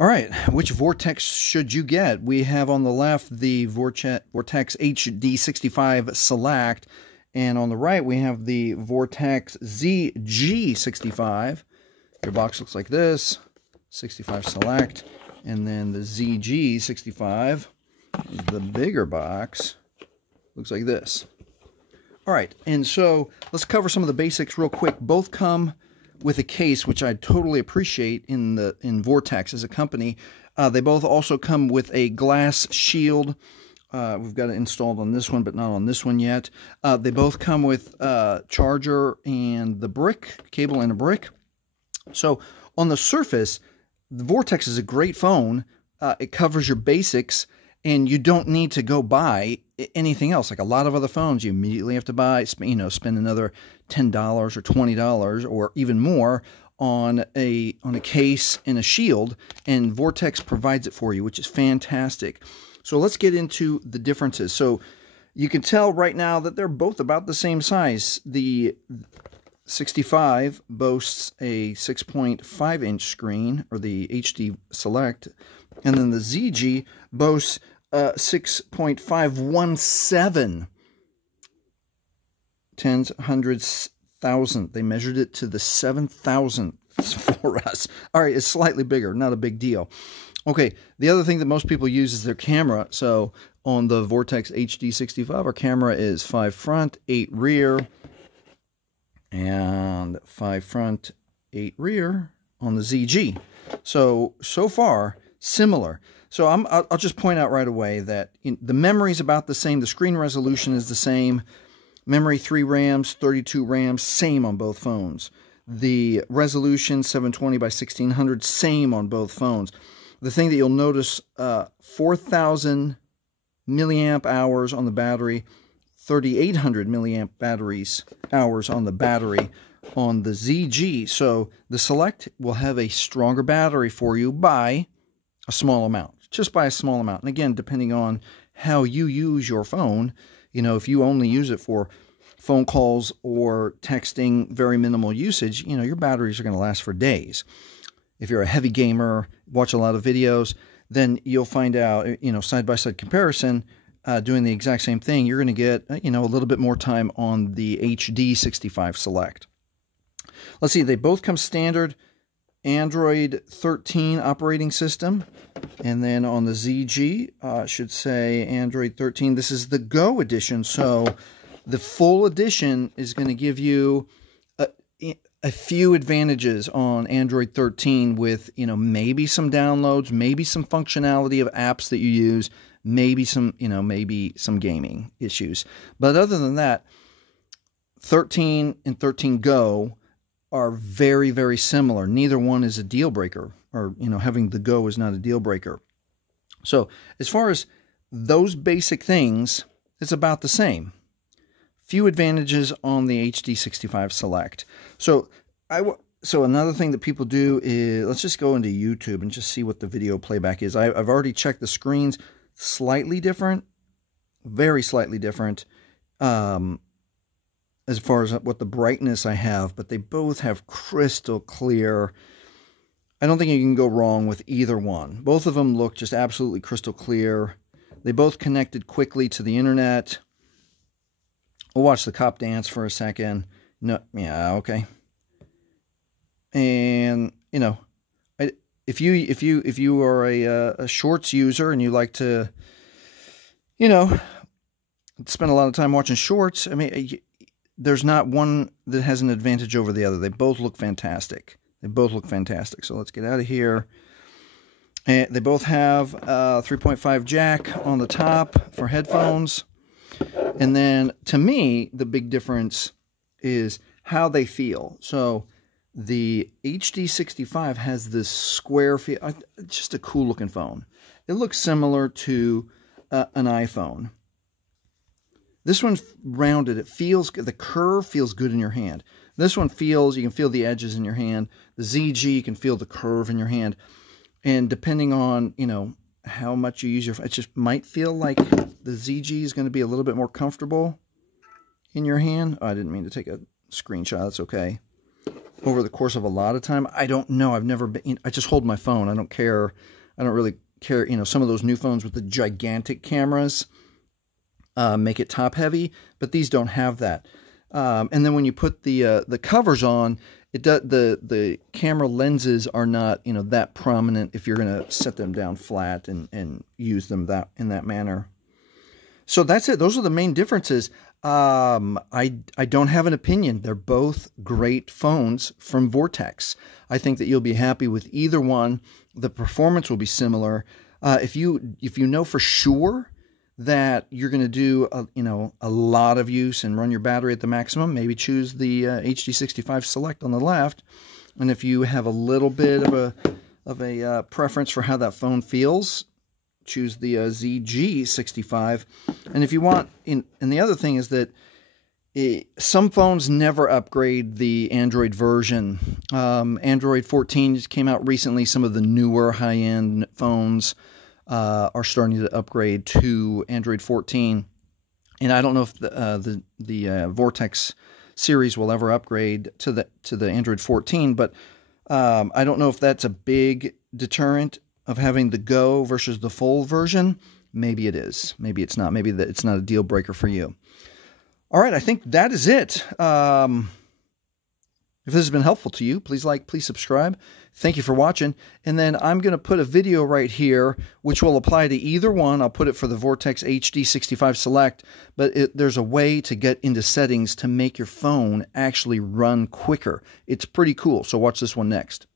All right, which Vortex should you get? We have on the left the Vortex HD65 Select, and on the right we have the Vortex ZG65. Your box looks like this, 65 Select, and then the ZG65, the bigger box, looks like this. All right, and so let's cover some of the basics real quick. Both come with a case, which I totally appreciate in Vortex as a company. They both also come with a glass shield. We've got it installed on this one, but not on this one yet. They both come with charger and the brick, cable and a brick. So on the surface, the Vortex is a great phone. It covers your basics, and you don't need to go buy anything else. Like a lot of other phones, you immediately have to buy, spend another $10 or $20 or even more on a case and a shield, and Vortex provides it for you, which is fantastic. So let's get into the differences. So you can tell right now that they're both about the same size. The 65 boasts a 6.5-inch screen, or the HD Select, and then the ZG boasts 6.517 tens, hundreds, thousand. They measured it to the 7,000 for us. All right, it's slightly bigger, not a big deal. Okay, the other thing that most people use is their camera. So on the Vortex HD65, our camera is 5 front, 8 rear, and 5 front, 8 rear on the ZG. So far, similar. So I'll just point out right away that the memory is about the same. The screen resolution is the same. Memory 3 RAMs, 32 RAMs, same on both phones. The resolution 720 by 1600, same on both phones. The thing that you'll notice, 4,000 milliamp hours on the battery, 3,800 milliamp hours on the battery on the ZG. So the Select will have a stronger battery for you by a small amount, just by a small amount. And again, depending on how you use your phone, if you only use it for phone calls or texting, very minimal usage, your batteries are going to last for days. If you're a heavy gamer, watch a lot of videos, then you'll find out, side-by-side comparison, doing the exact same thing, you're going to get, a little bit more time on the HD65 Select. Let's see, they both come standard Android 13 operating system, and then on the ZG, should say Android 13. This is the Go edition, so the full edition is going to give you a few advantages on Android 13 with, maybe some downloads, maybe some functionality of apps that you use, maybe some gaming issues. But other than that, 13 and 13 Go are very, very similar. Neither one is a deal breaker, or, having the Go is not a deal breaker. So as far as those basic things, it's about the same. Few advantages on the HD65 Select. So another thing that people do is, let's just go into YouTube and just see what the video playback is. I've already checked the screens. Slightly different, very slightly different, as far as what the brightness I have, but they both have crystal clear. I don't think you can go wrong with either one. Both of them look just absolutely crystal clear. They both connected quickly to the internet. We'll watch the cop dance for a second. No, yeah, okay. And if you are a Shorts user and you like to, spend a lot of time watching Shorts, there's not one that has an advantage over the other. They both look fantastic. So let's get out of here. And they both have a 3.5 jack on the top for headphones. And then, to me, the big difference is how they feel. So the HD65 has this square feel. Just a cool looking phone. It looks similar to an iPhone. This one's rounded. It feels good. The curve feels good in your hand. This one you can feel the edges in your hand. The ZG, you can feel the curve in your hand. And depending on, how much you use your phone, it just might feel like the ZG is going to be a little bit more comfortable in your hand. Oh, I didn't mean to take a screenshot. That's okay. over the course of a lot of time? I don't know. I've never been, I just hold my phone. I don't care. I don't really care. You know, some of those new phones with the gigantic cameras make it top heavy, but these don't have that. And then when you put the covers on, it does, the camera lenses are not, you know, that prominent if you're going to set them down flat and use them in that manner. So that's it. Those are the main differences. I don't have an opinion. They're both great phones from Vortex. I think that you'll be happy with either one. The performance will be similar. If you know for sure that you're going to do a lot of use and run your battery at the maximum, maybe choose the HD65 Select on the left. And if you have a little bit of a preference for how that phone feels, choose the ZG65. And if you want, and the other thing is that some phones never upgrade the Android version. Android 14 just came out recently. Some of the newer high-end phones are starting to upgrade to Android 14, and I don't know if the Vortex series will ever upgrade to the Android 14, but I don't know if that's a big deterrent of having the Go versus the full version. Maybe it is. Maybe it's not. Maybe it's not a deal breaker for you. All right, I think that is it. If this has been helpful to you, please like, please subscribe. Thank you for watching. And then I'm going to put a video right here, which will apply to either one. I'll put it for the Vortex HD65 Select, but there's a way to get into settings to make your phone actually run quicker. It's pretty cool, so watch this one next.